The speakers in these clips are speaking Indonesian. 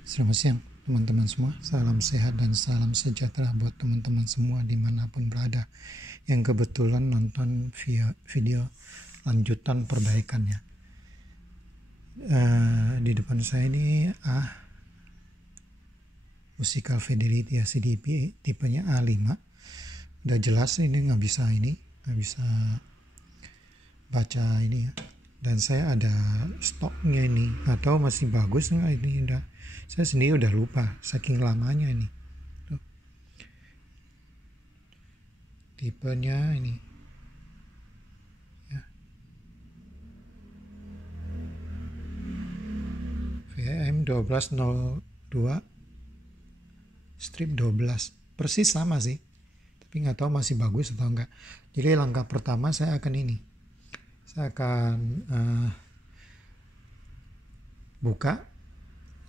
Selamat siang teman-teman semua, salam sehat dan salam sejahtera buat teman-teman semua dimanapun berada yang kebetulan nonton video lanjutan perbaikannya. Di depan saya ini Musical Fidelity CDP tipenya A5. Udah jelas ini nggak bisa baca ini ya. Dan saya ada stoknya ini, atau masih bagus nggak ini, udah saya sendiri udah lupa saking lamanya ini. Tuh. Tipenya ini ya. VAM 1202 strip 12 persis sama sih, tapi nggak tahu masih bagus atau enggak. Jadi langkah pertama saya akan buka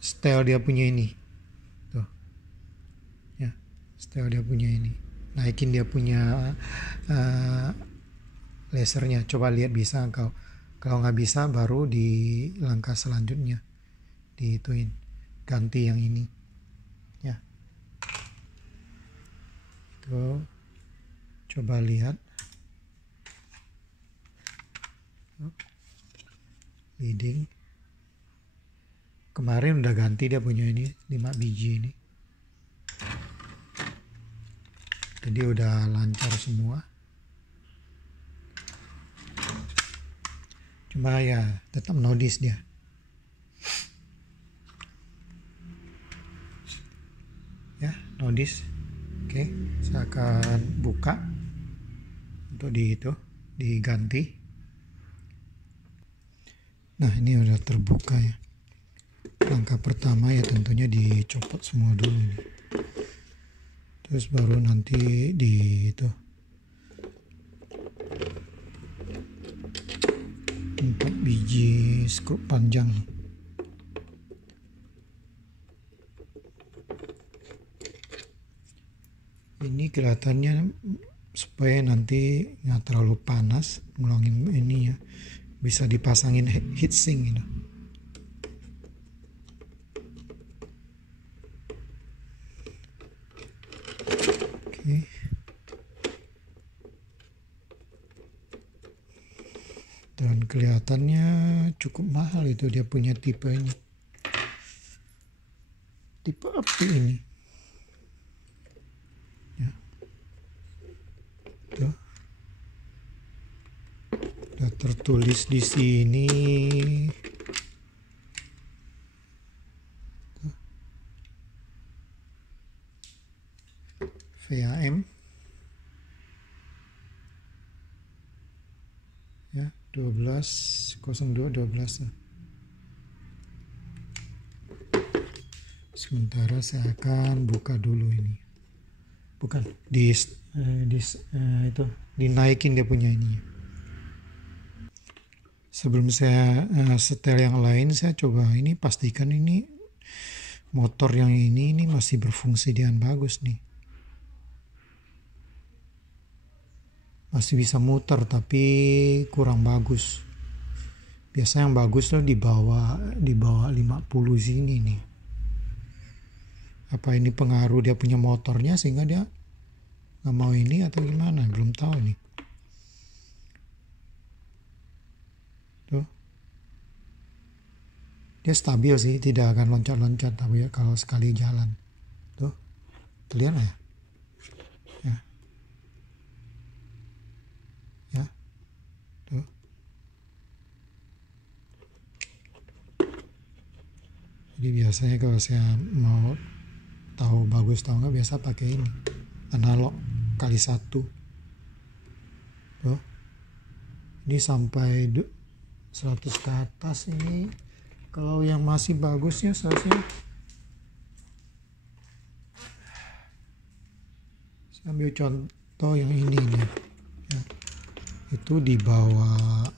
setel dia punya ini tuh ya, setel dia punya ini, naikin dia punya lasernya, coba lihat bisa kalau nggak bisa baru di langkah selanjutnya diituin ganti yang ini ya. Itu coba lihat leading kemarin udah ganti dia punya ini 5 biji ini, jadi udah lancar semua. Cuma ya tetap notice dia. Ya, notice. Oke, saya akan buka untuk diganti. Nah, ini udah terbuka ya. Langkah pertama ya tentunya dicopot semua dulu ini. Terus baru nanti di 4 biji skrup panjang. Ini kelihatannya supaya nanti nggak terlalu panas, ngulangin ini ya, bisa dipasangin heatsink gitu. Oke. Dan kelihatannya cukup mahal itu dia punya tipe ini. Tipe api ini. Ya. Tuh. Udah tertulis di sini. Tuh. VAM. Ya, 120212. Sementara saya akan buka dulu ini. Bukan itu dinaikin dia punya ini. Sebelum saya setel yang lain, saya coba ini pastikan ini motor yang ini masih berfungsi dengan bagus nih. Masih bisa muter tapi kurang bagus. Biasanya yang bagus loh di bawah 50 sini nih. Apa ini pengaruh dia punya motornya sehingga dia nggak mau ini atau gimana? Belum tahu nih. Tuh. Dia stabil sih, tidak akan loncat-loncat tapi ya kalau sekali jalan. Tuh. Terlihat ya? Ya. Ya. Tuh. Jadi biasanya kalau saya mau tahu bagus tahu nggak, biasa pakai ini analog kali 1. Tuh. Ini sampai 100 ke atas ini. Kalau yang masih bagusnya seharusnya saya ambil contoh yang ini nih ya. Itu di bawah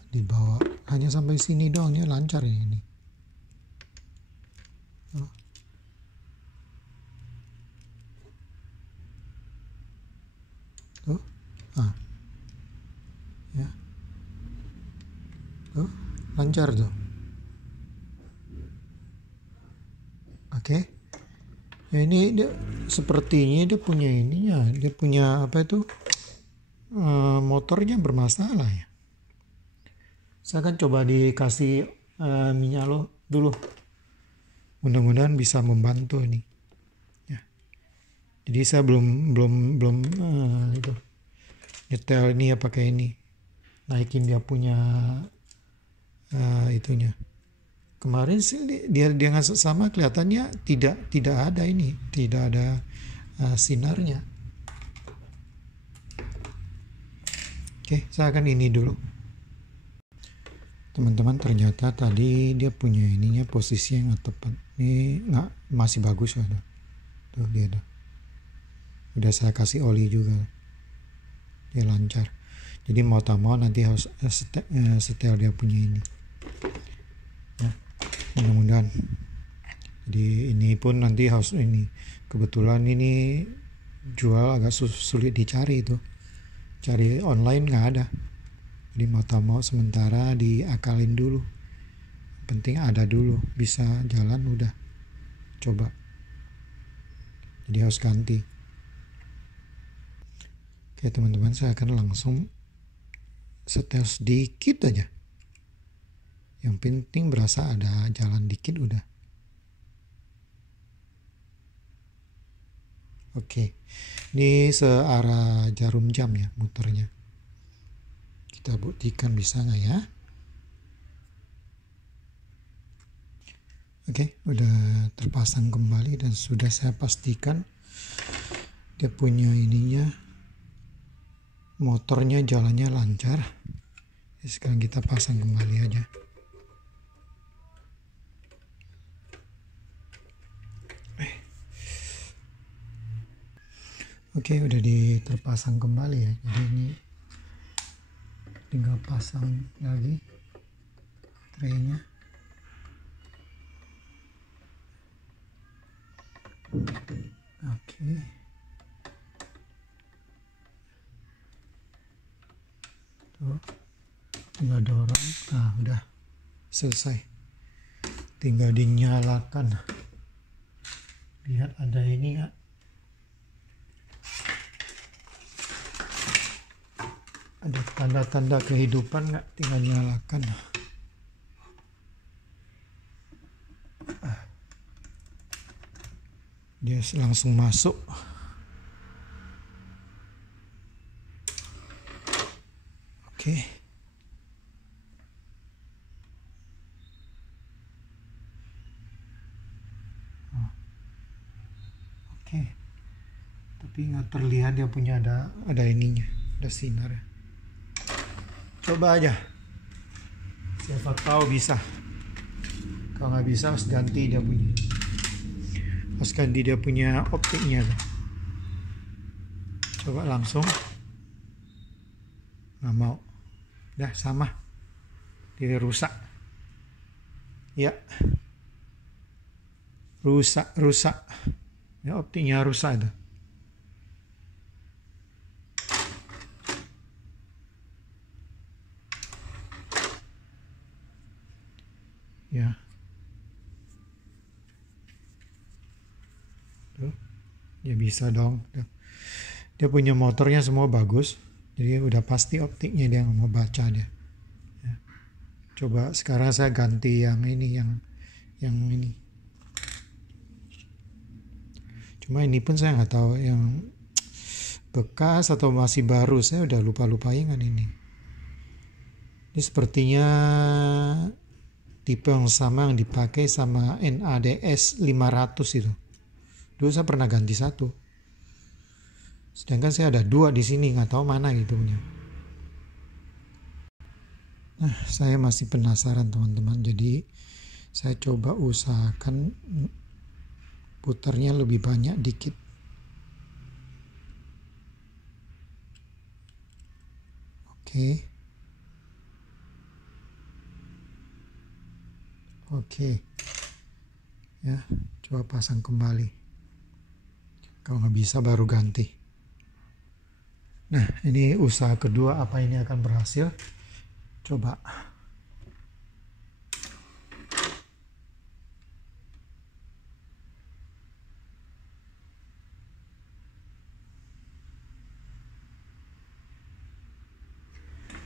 hanya sampai sini doang ya, lancar ya ini. Tuh. Tuh. Ya. Tuh, lancar tuh. Oke. Ya, ini dia sepertinya dia punya ininya, dia punya apa itu, motornya bermasalah ya. Saya akan coba dikasih minyak dulu, mudah-mudahan bisa membantu ini ya. Jadi saya belum itu nyetel ini ya, pakai ini naikin dia punya itunya. Kemarin sih dia dengan sama kelihatannya tidak ada ini, tidak ada sinarnya. Oke, saya akan ini dulu. Teman-teman, ternyata tadi dia punya ininya posisi yang nggak tepat. Ini nggak, masih bagus ya. Tuh dia tuh. Udah saya kasih oli juga. Dia lancar. Jadi mau tak mau nanti harus setel dia punya ini. Ya, mudah-mudahan. Jadi ini pun nanti harus ini. Kebetulan ini jual agak sulit dicari itu. Cari online nggak ada. Jadi mau tak mau sementara diakalin dulu. Penting ada dulu, bisa jalan udah. Coba. Jadi harus ganti. Oke teman-teman, saya akan langsung setel sedikit aja. Yang penting berasa ada jalan dikit udah. Oke, ini searah jarum jam ya muternya. Kita buktikan bisa nggak ya? Oke, udah terpasang kembali dan sudah saya pastikan dia punya ininya, motornya jalannya lancar. Jadi sekarang kita pasang kembali aja. Oke, udah terpasang kembali ya. Jadi ini tinggal pasang lagi traynya. Oke. Tuh, tinggal dorong. Nah, udah selesai. Tinggal dinyalakan. Lihat ada ini nggak? Ada tanda-tanda kehidupan nggak? Tinggal nyalakan. Dia langsung masuk. Oke. Oke. Tapi nggak terlihat dia punya ada ininya, ada sinar ya. Coba aja. Siapa tahu bisa. Kalau nggak bisa harus ganti dia punya. Harus ganti dia punya optiknya. Coba langsung. Nggak mau. Udah sama. Dia rusak. Ya. Rusak. Ya, optiknya rusak itu. Ya. Tuh. Ya bisa dong. Dia punya motornya semua bagus. Jadi udah pasti optiknya dia nggak mau baca dia. Ya. Coba sekarang saya ganti yang ini, yang ini. Cuma ini pun saya nggak tahu yang bekas atau masih baru. Saya udah lupa ingat ini. Ini sepertinya tipe yang sama yang dipakai sama NADS 500 itu. Dulu saya pernah ganti satu. Sedangkan saya ada 2 di sini, nggak tahu mana gitu punya. Nah, saya masih penasaran teman-teman. Jadi saya coba usahakan putarnya lebih banyak dikit. Oke. Ya, coba pasang kembali. Kalau nggak bisa baru ganti. Nah, ini usaha kedua, apa ini akan berhasil? Coba.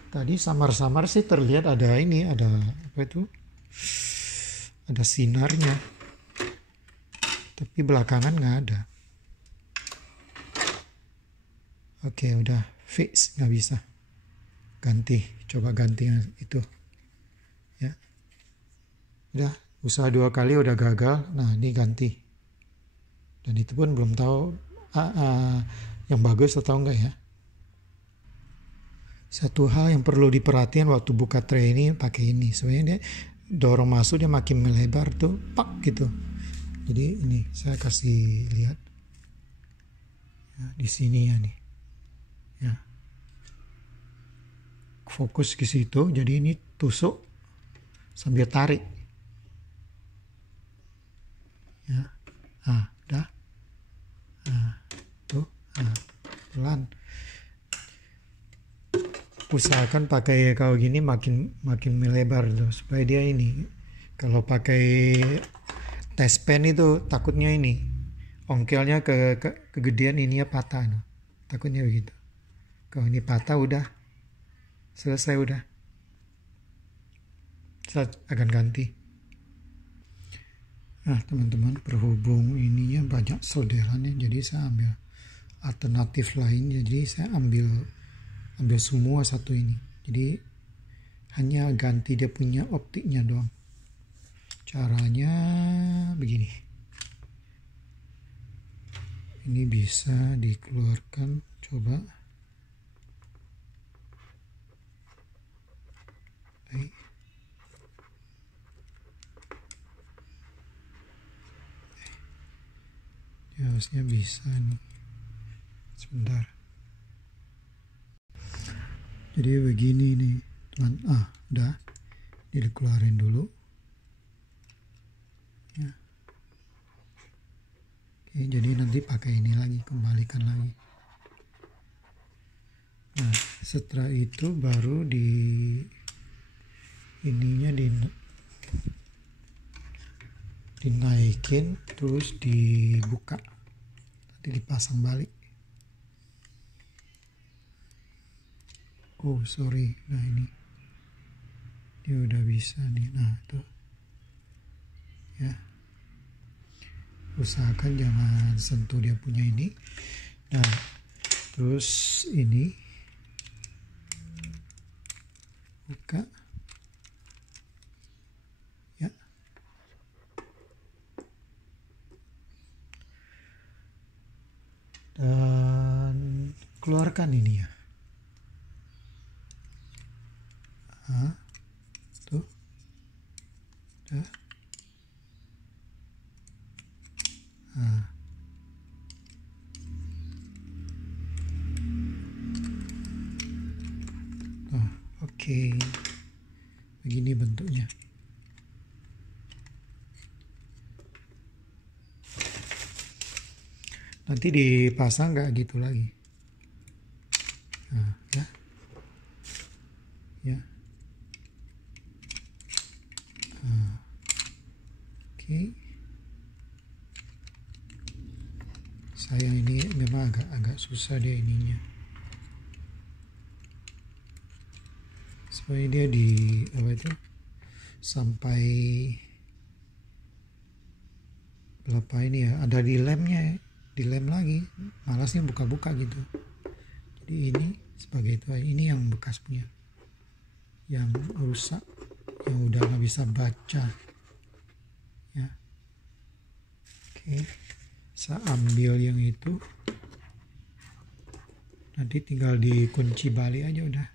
Tadi samar-samar sih terlihat ada ini, ada apa itu? Ada sinarnya. Tapi belakangan nggak ada. Oke, udah fix, nggak bisa. Ganti, coba ganti yang itu. Ya. Udah, usaha 2 kali udah gagal. Nah, ini ganti. Dan itu pun belum tahu yang bagus atau enggak ya. Satu hal yang perlu diperhatikan waktu buka tray ini pakai ini. Sebenarnya dia dorong masuk dia makin melebar tuh, pak gitu. Jadi ini saya kasih lihat ya, di sini ya nih. Ya. Fokus ke situ. Jadi ini tusuk sambil tarik. Ya. Udah. Tuh. Pelan. Usahakan pakai kalau gini makin melebar tuh supaya dia ini. Kalau pakai test pen itu takutnya ini ongkelnya kegedean ininya patah no. Takutnya begitu. Kalau ini patah udah selesai udah. Saya akan ganti. Nah teman-teman, berhubung ininya banyak solderannya, jadi saya ambil alternatif lain. Jadi saya ambil semua satu ini. Jadi hanya ganti dia punya optiknya doang. Caranya begini. Ini bisa dikeluarkan, coba. Baik. Ya, harusnya bisa nih. Sebentar. Jadi begini nih, teman. Udah. Ini dikeluarin dulu. Ya. Oke, jadi nanti pakai ini lagi, kembalikan lagi. Nah, setelah itu baru dinaikin, terus dibuka, nanti dipasang balik. Oh sorry, nah ini dia udah bisa nih. Nah tuh ya, usahakan jangan sentuh dia punya ini. Nah terus ini buka ya. Dan keluarkan ini ya. Tuh. Udah. Oke. Begini bentuknya. Nanti dipasang nggak gitu lagi. Ya. Ya. Oke. Sayang ini memang agak susah dia ininya. Supaya dia sampai berapa ini ya, ada di lemnya ya. Di lem lagi, malasnya buka-buka gitu. Jadi ini sebagai itu, ini yang bekas punya, yang rusak, yang udah nggak bisa baca ya. Oke, saya ambil yang itu, nanti tinggal dikunci balik aja udah.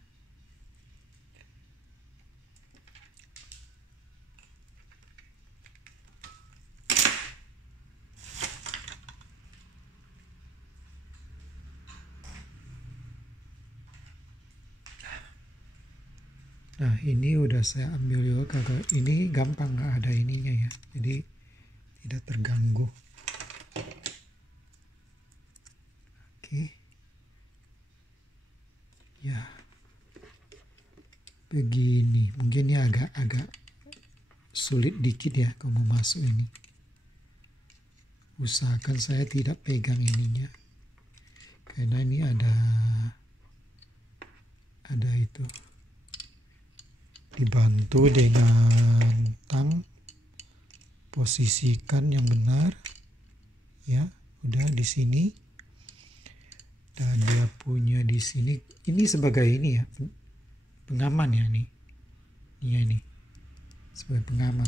Nah ini udah saya ambil juga, kakak. Ini gampang, nggak ada ininya ya, jadi tidak terganggu. Oke. Ya. Begini, mungkin ya agak sulit dikit ya kalau mau masuk ini. Usahakan saya tidak pegang ininya, karena ini ada itu. dibantu dengan tang, posisikan yang benar ya. Udah di sini, dan dia punya di sini ini sebagai ini ya, pengaman ya nih. Ini sebagai pengaman.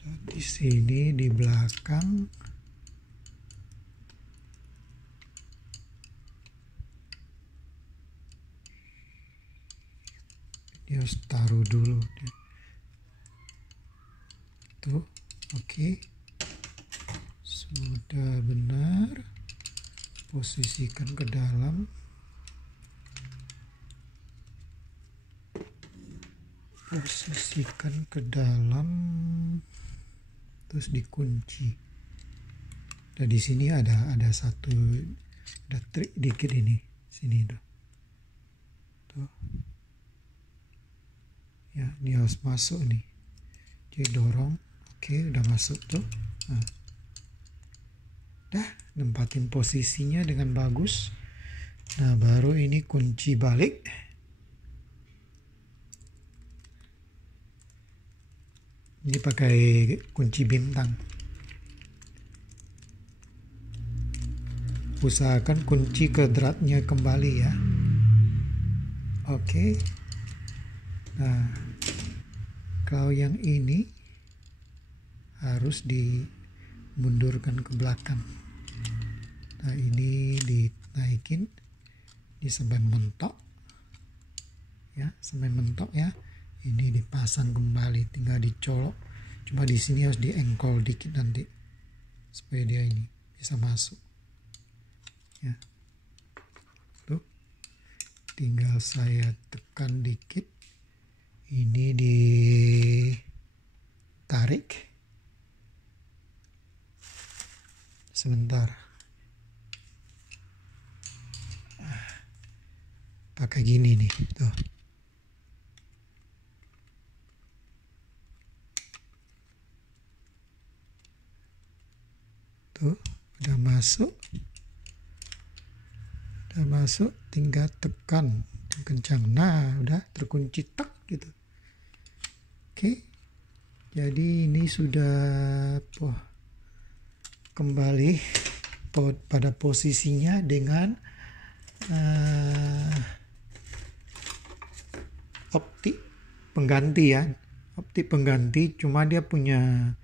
Dan di sini di belakang dia harus taruh dulu tuh. Oke, sudah benar, posisikan ke dalam, terus dikunci. Dan di sini ada trik dikit ini sini tuh ya, ini harus masuk nih, jadi dorong. Oke, udah masuk tuh. Nah, dah nempatin posisinya dengan bagus. Nah, baru ini kunci balik. Ini pakai kunci bintang. Usahakan kunci kedratnya kembali ya. Oke. Nah, kalau yang ini harus dimundurkan ke belakang. Nah, ini dinaikin, di semen mentok ya, semen mentok ya. Ini dipasang kembali, tinggal dicolok. Cuma di sini harus diengkol dikit nanti supaya dia ini bisa masuk ya. Tuh, tinggal saya tekan dikit, ini ditarik sebentar. Pakai gini nih tuh. Tuh, udah masuk, tinggal tekan kencang. Nah, udah terkunci tak gitu. Oke, jadi ini sudah kembali pada posisinya dengan optik pengganti ya, optik pengganti. Cuma dia punya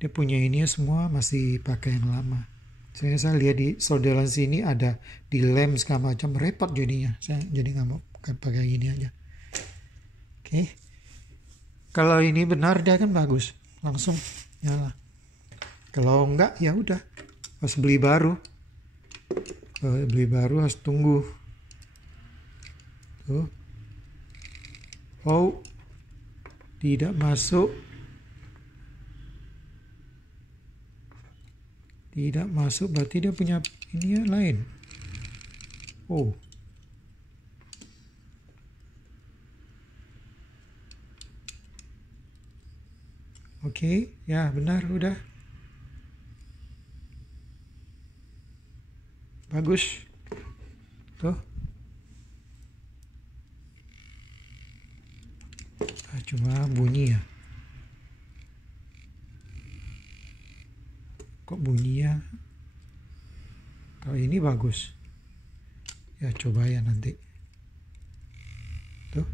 ini semua masih pakai yang lama. Saya lihat di solderan sini ada dilem segala macam, repot jadinya. Saya jadi nggak mau pakai ini aja. Oke, kalau ini benar dia kan bagus, langsung nyala. Kalau enggak ya udah harus beli baru. Harus tunggu. Tuh. Oh, tidak masuk. Tidak masuk berarti dia punya ini ya lain. Oh. Oke, ya benar udah. Bagus. Tuh. Cuma bunyi ya. Kok bunyi ya? Kalau ini bagus. Ya coba ya nanti. Tuh.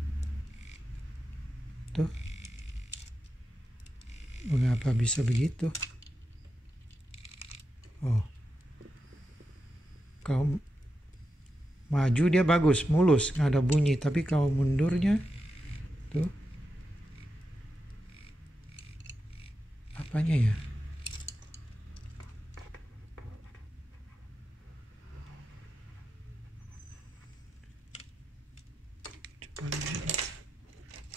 Tuh. Mengapa bisa begitu? Oh. Kalau maju dia bagus, mulus, nggak ada bunyi. Tapi kalau mundurnya, tuh. Apanya ya?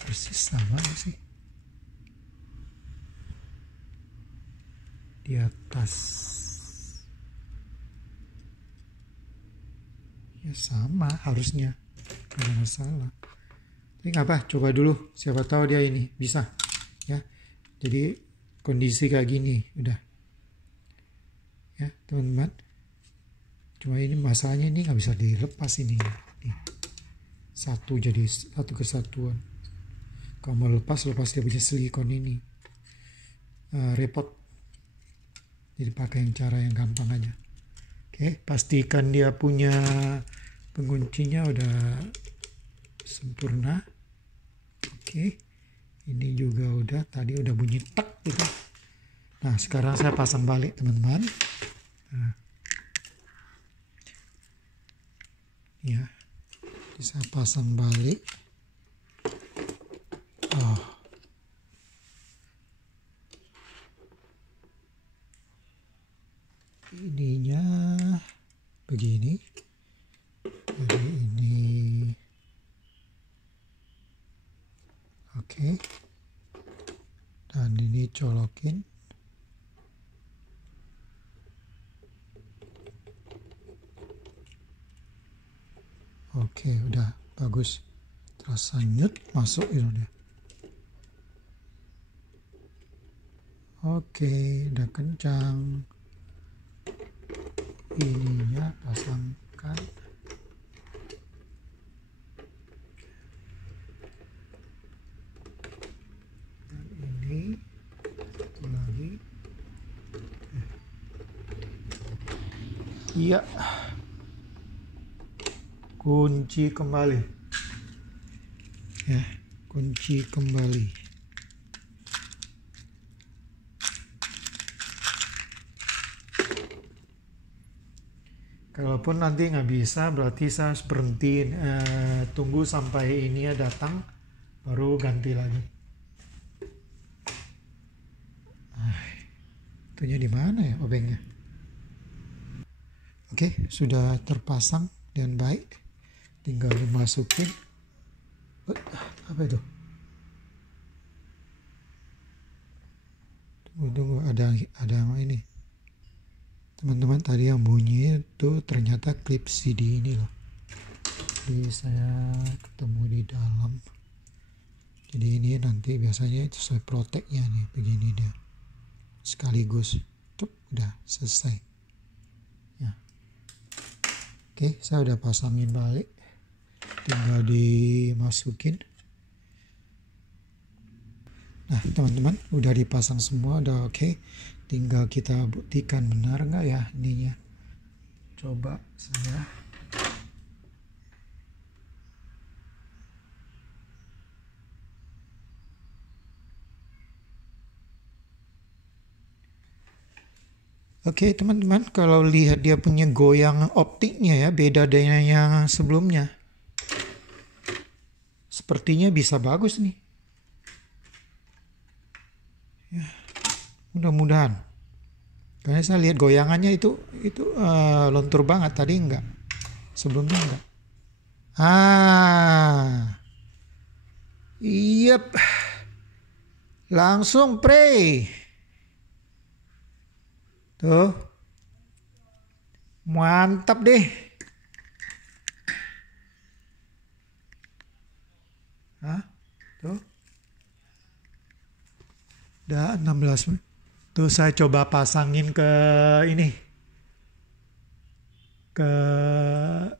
Persis sama sih di atas ya, sama harusnya, nggak ada masalah. Tapi nggak apa, coba dulu, siapa tahu dia ini bisa ya. Jadi kondisi kayak gini udah ya teman-teman. Cuma ini masalahnya ini nggak bisa dilepas ini nih. satu, jadi satu kesatuan. Kalau mau lepas dia punya silikon ini, repot. Jadi pakai yang cara yang gampang aja. Oke, pastikan dia punya penguncinya udah sempurna. Oke, ini juga udah, tadi udah bunyi tak gitu. Nah, sekarang saya pasang balik teman-teman. Nah, ya, saya pasang balik. Oh, ininya begini, jadi ini oke, dan ini colokin. Oke, udah bagus, terasa nyut masuk itu dia. Oke, udah kencang. Ininya pasangkan. Dan ini satu lagi. Iya. Kunci kembali. Ya, kunci kembali. Kalaupun nanti nggak bisa, berarti saya harus berhenti, tunggu sampai ini datang, baru ganti lagi. Itunya di mana ya obengnya? Oke, sudah terpasang dengan baik. Tinggal dimasukin. Apa itu? Tunggu, ada ini. Teman-teman, tadi yang bunyi itu ternyata klip CD ini loh. Jadi saya ketemu di dalam. Jadi ini nanti biasanya itu sesuai proteknya nih, begini dia. Sekaligus. Udah selesai. Ya. Oke, saya udah pasangin balik. Tinggal dimasukin. Nah, teman-teman, udah dipasang semua, udah oke. Tinggal kita buktikan benar nggak ya ininya. Coba saya. Oke, teman-teman, kalau lihat dia punya goyang optiknya ya, beda dengan yang sebelumnya. Sepertinya bisa bagus nih. Ya, mudah-mudahan. Karena saya lihat goyangannya itu lontur banget, tadi enggak. Sebelumnya enggak. Yep. Langsung play. Tuh. Mantap deh. Tuh. Udah 16 menit. Tuh saya coba pasangin ke ini. Ke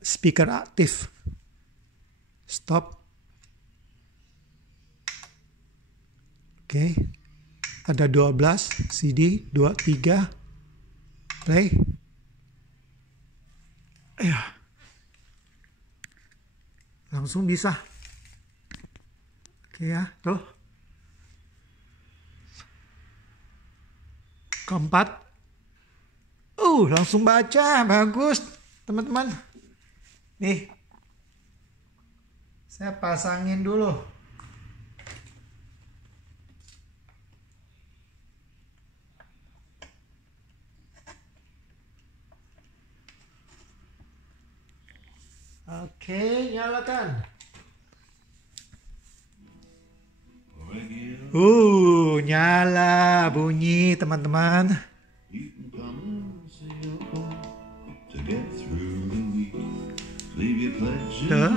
speaker aktif. Stop. Oke. Ada 12 CD, 23. Play. Ya. Langsung bisa. Oke ya, tuh. Keempat. Langsung baca. Bagus, teman-teman. Nih. Saya pasangin dulu. Oke, nyalakan. Nyala bunyi teman-teman. Tuh.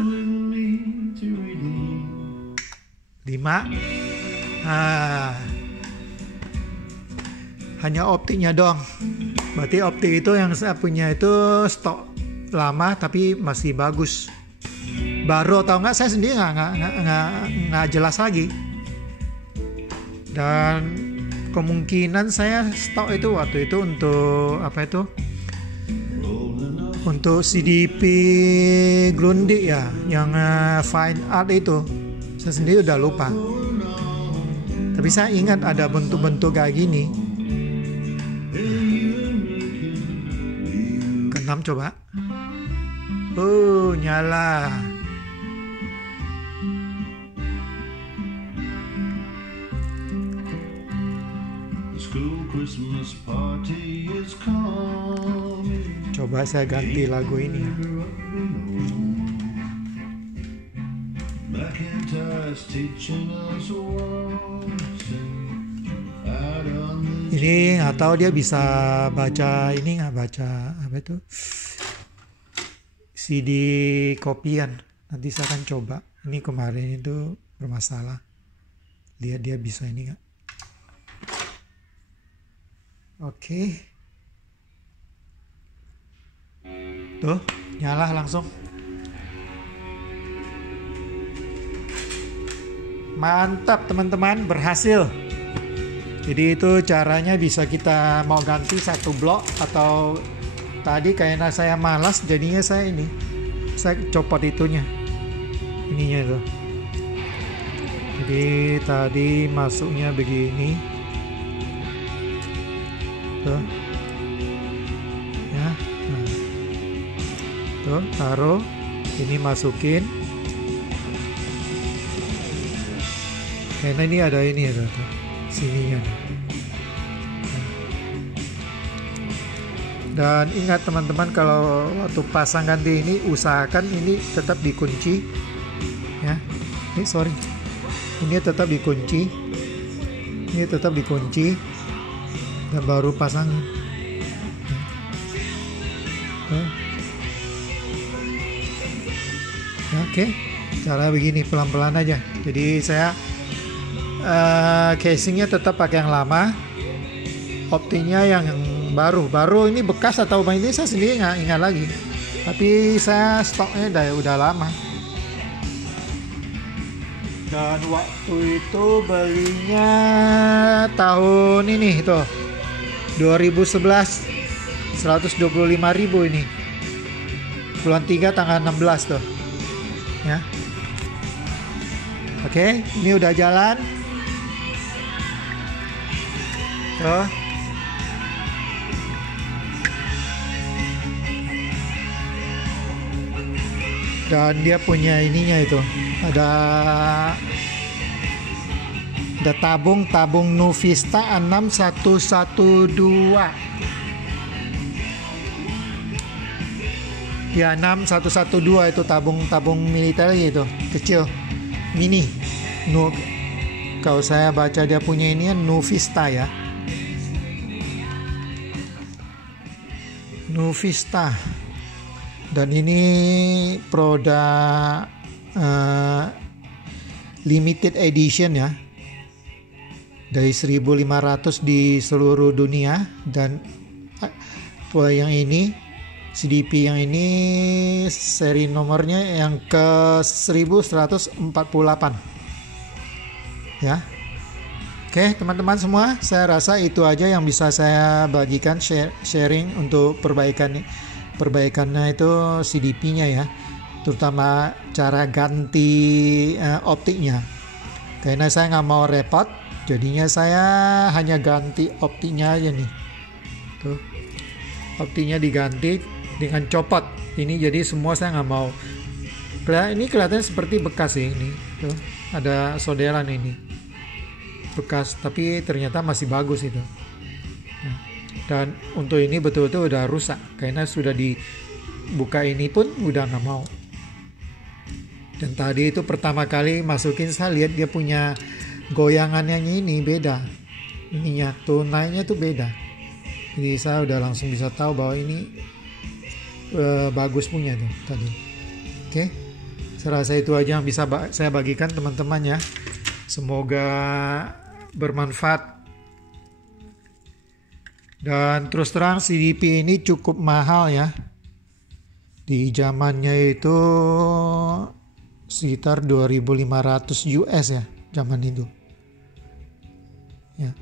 5. Hanya optiknya doang. Berarti optik itu yang saya punya itu stok lama tapi masih bagus. baru atau enggak saya sendiri nggak jelas lagi. Dan kemungkinan saya stok itu waktu itu untuk apa itu, untuk CDP Grundig ya, yang fine art itu saya sendiri udah lupa. Tapi saya ingat ada bentuk-bentuk kayak gini. Keenam coba. Nyala. Coba saya ganti lagu ini. Ini nggak tahu dia bisa baca ini nggak, baca apa itu CD kopian. Nanti saya akan coba. Ini kemarin itu bermasalah. Lihat dia bisa ini nggak? Oke. Tuh, nyala langsung. Mantap teman-teman, berhasil. Jadi itu caranya, bisa kita mau ganti satu blok, atau tadi kayaknya saya malas jadinya saya copot itunya, ininya itu. Jadi tadi masuknya begini tuh ya, nah. Tuh taruh, ini masukin. Karena ini ada ini ya tuh, sininya. Dan ingat teman-teman, kalau waktu pasang ganti ini usahakan ini tetap dikunci ya. Ini tetap dikunci. Ini tetap dikunci dan baru pasang. Oke, cara begini pelan-pelan aja. Jadi saya casingnya tetap pakai yang lama, optinya yang baru ini bekas atau ini saya sendiri nggak ingat lagi, tapi saya stoknya udah lama. Dan waktu itu belinya tahun ini tuh 2011, 125.000 ini, bulan 3 tanggal 16 tuh ya. Oke, ini udah jalan tuh. Dan dia punya ininya itu, ada tabung Nuvista 6112 ya, 6112 itu tabung militer gitu, kecil, mini. Kalau saya baca dia punya ini Nuvista ya, Nuvista. Dan ini produk limited edition ya, dari 1.500 di seluruh dunia. Dan yang ini CDP yang ini seri nomornya yang ke 1148 ya. Oke teman-teman semua, saya rasa itu aja yang bisa saya bagikan, sharing untuk perbaikannya itu CDP-nya ya, terutama cara ganti optiknya. Karena saya nggak mau repot, jadinya saya hanya ganti optiknya aja nih. Tuh, optiknya diganti dengan copot ini, jadi semua saya nggak mau. Ini kelihatannya seperti bekas sih ini. Tuh, ada soderan ini bekas, tapi ternyata masih bagus itu. Dan untuk ini betul-betul udah rusak, karena sudah dibuka ini pun udah nggak mau. Dan tadi itu pertama kali masukin, saya lihat dia punya goyangannya ini beda, ininya tuh naiknya tuh beda. Jadi saya udah langsung bisa tahu bahwa ini bagus punya tuh tadi. Oke, saya rasa itu aja yang bisa saya bagikan teman-teman ya. Semoga bermanfaat. Dan terus terang CDP ini cukup mahal ya. Di zamannya itu sekitar 2.500 US ya zaman itu ya.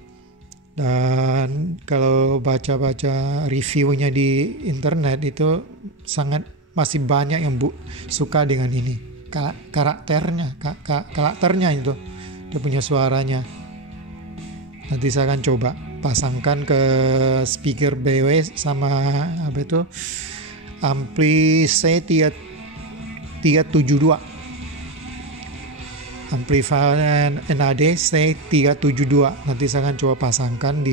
Dan kalau baca-baca reviewnya di internet itu masih banyak yang suka dengan ini karakternya itu, dia punya suaranya. Nanti saya akan coba pasangkan ke speaker BW sama ampli C372, amplifier NAD C372. Nanti saya akan coba pasangkan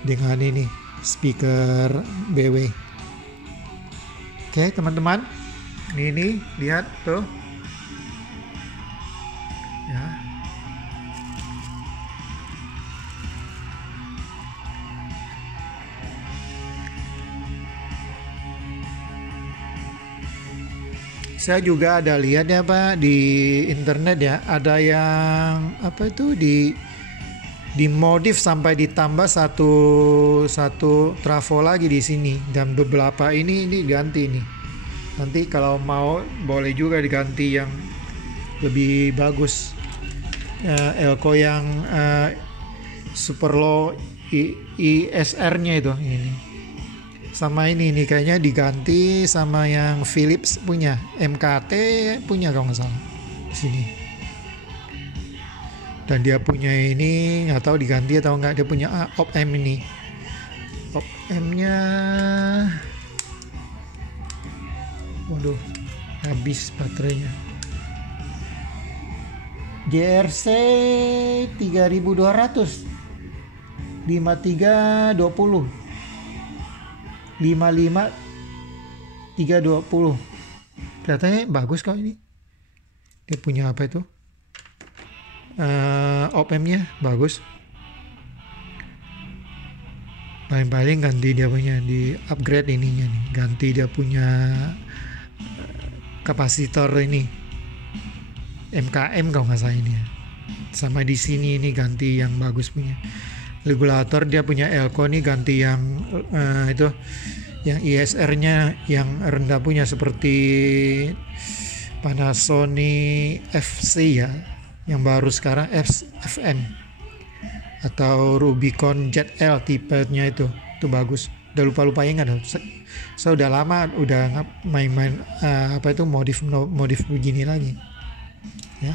dengan ini speaker BW. Oke teman-teman, ini lihat tuh ya. Saya juga ada lihat ya Pak di internet ya, ada yang dimodif sampai ditambah satu trafo lagi di sini, dan beberapa ini ganti nih. Nanti kalau mau boleh juga diganti yang lebih bagus, elko yang super low ISR-nya itu ini. Sama ini kayaknya diganti sama yang Philips punya, MKT punya kalau nggak salah di sini. Dan dia punya ini nggak tahu diganti atau nggak, dia punya op-amp ini. Op-ampnya, waduh, habis baterainya. JRC 3200 5320 55320. Kelihatannya bagus kok ini. Dia punya apa itu? Op-ampnya bagus. Paling-paling ganti dia punya, di upgrade ininya nih. Ganti dia punya kapasitor ini. MKM kalau nggak salah ini ya. Sama di sini ini ganti yang bagus punya. Regulator dia punya elko nih, ganti yang itu yang ISR-nya yang rendah punya, seperti Panasonic FC ya, yang baru sekarang FM atau Rubicon ZL tipenya itu bagus. Udah lupa ingat, saya udah lama udah main-main modif begini lagi ya.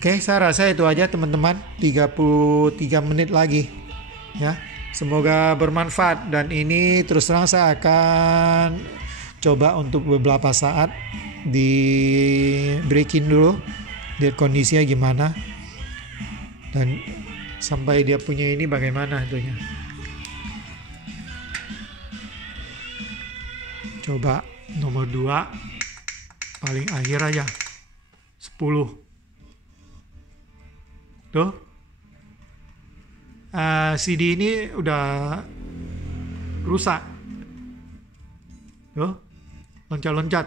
Oke, saya rasa itu aja teman-teman, 33 menit lagi ya. Semoga bermanfaat, dan ini terus terang saya akan coba untuk beberapa saat di breaking dulu, lihat kondisinya gimana, dan sampai dia punya ini bagaimana itunya. Coba nomor 2 paling akhir aja, 10 tuh. CD ini udah rusak tuh, loncat-loncat.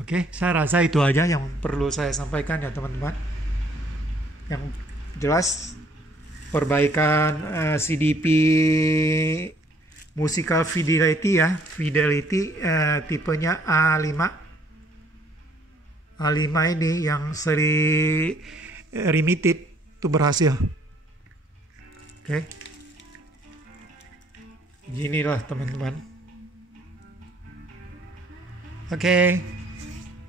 Oke, saya rasa itu aja yang perlu saya sampaikan ya teman-teman. Yang jelas perbaikan CDP Musical Fidelity ya, tipenya A5 ini yang seri limited itu berhasil. Oke. Ginilah teman-teman. Oke.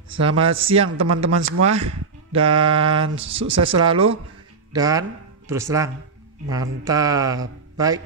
Selamat siang teman-teman semua, dan sukses selalu, dan terus terang mantap. Baik.